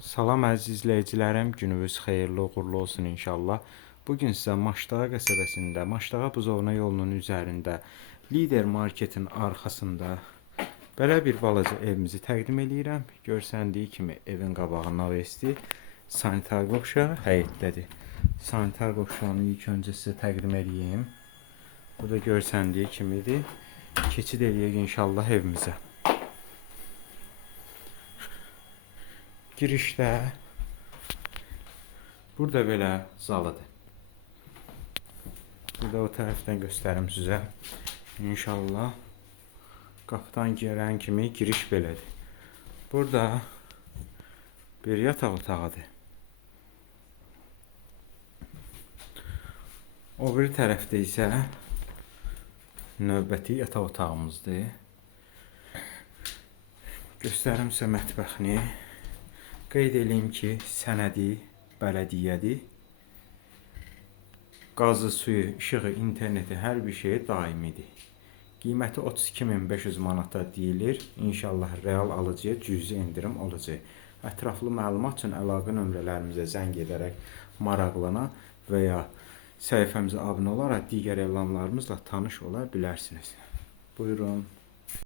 Salam əziz izləyicilərim, gününüz xeyirli, uğurlu olsun inşallah. Bugün sizə Maşdağa qəsəbəsində, Maşdağa Buzovna yolunun üzərində, Lider Marketin arxasında belə bir balaca evimizi təqdim edirəm. Görsəndiyi kimi evin qabağı navesti, sanitar qovşağı həyətdədir. Sanitar qovşağını ilk öncə sizə təqdim edeyim. Burada görsəndiyi kimidir. Keçid eləyək inşallah evimizə. Girişdə burada belə zalıdır. Burada o tərəfdən göstərim sizə. İnşallah qapıdan girən kimi giriş belədir. Burada bir yataq otağıdır. O bir tərəfdə isə növbəti yataq otağımızdır. Göstərim sizə mətbəxini. Qeyd edeyim ki, sənədi bələdiyyədir. Qazı, suyu, işığı, interneti, hər bir şey daimidir. Qiyməti 32.500 manata deyilir. İnşallah real alıcıya cüzi indirim olacaq. Ətraflı məlumat üçün əlaqə nömrələrimizə zəng edərək maraqlana və ya səhifəmizə abunə olaraq digər elanlarımızla tanış ola bilərsiniz. Buyurun.